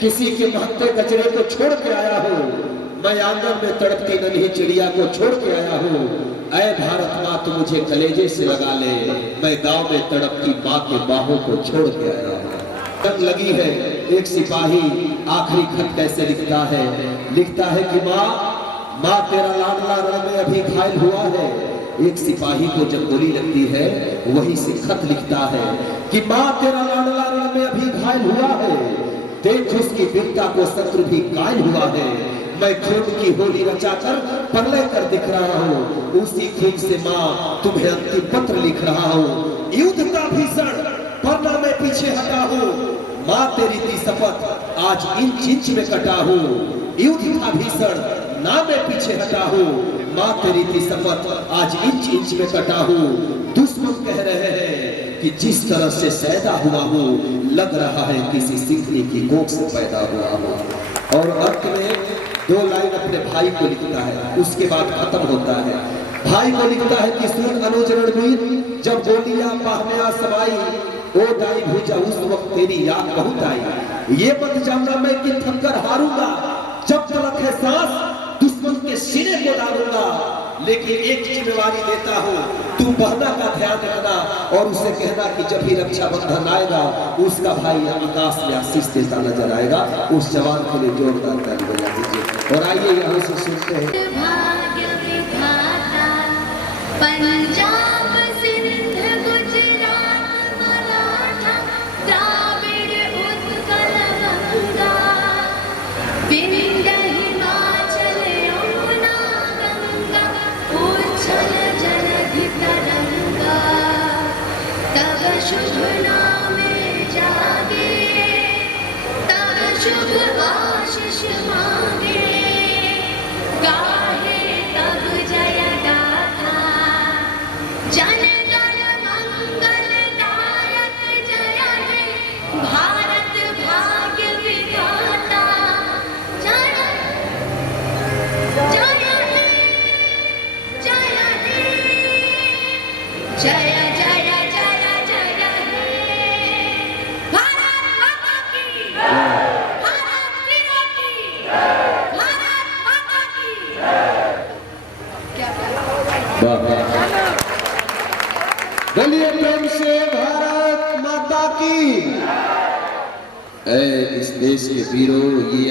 किसी के महत्ते कचरे को छोड़ के आया हूँ। मैं आंगन में तड़पती नन्ही चिड़िया को छोड़ के आया हूँ। ऐ भारत माँ तू मुझे कलेजे से लगा ले, मैं गांव में तड़पती माँ के बाहों को छोड़ के आया हूँ। जंग लगी है, एक सिपाही आखिरी खत कैसे लिखता है कि माँ तेरा लाडला रण में अभी घायल हुआ है। एक सिपाही को जब गोली लगती है वही से खत लिखता है कि माँ तेरा लाडला रण में अभी घायल हुआ है। देख उसकी वीरता को शत्रु भी घायल हुआ है। मैं खून की होली रचाकर परलय कर दिख रहा हूँ। उसी खून से माँ तुम्हें अंतिम पत्र लिख रहा हूँ। युद्ध का भीषण वरना मैं पीछे हटा हूँ। माँ तेरी थी शपथ आज इंच में कटा हूँ। युद्ध का भीषण ना मैं पीछे हटा हूँ। माँ तेरी थी शपथ आज इंच में कटा हूँ। दुश्मन कह रहे हैं कि जिस तरह से पैदा हुआ हूँ लग रहा है किसी सिंहनी की कोख से पैदा हुआ हूँ। और अंत में 2 लाइन अपने भाई को लिखता है, उसके बाद खत्म होता है। भाई को लिखता है कि सुन अनुज रणवीर, जब गोलियां बाह में आ समाई ओ दाई भूजा उस वक्त तेरी याद बहुत आई। ये मत जानना मैं कि थककर हारूंगा, जब तलक है सांस दुश्मन के सीने को डालूंगा। लेकिन एक जिम्मेवारी देता हूँ, तू बहना का ध्यान रखना और उसे कहना कि जब भी रक्षाबंधन आएगा उसका भाई आकाश में आशीष देता नजर आएगा। उस जवान के लिए जोरदार ताली बजा दीजिए। और आइए यहाँ से सुनते हैं। पंजाब सिंध गुजरात मराठा द्राविड़ उत्कल गंगा विंध्य हिमाचल यमुना गंगा उच्छल जलधि तरंगा तब शुभ नामे जागे तब शुभ आशीष मांगे गाहे तब जय गाथा जन गण मंगलदायक जय हे भारत भाग्य विधाता जय जय हे जय हे जय जय जय जय हे भारत माता की भारत वीरों की भारत माता की क्या बोलिए प्रेम से भारत माता की। इस देश के वीरों ये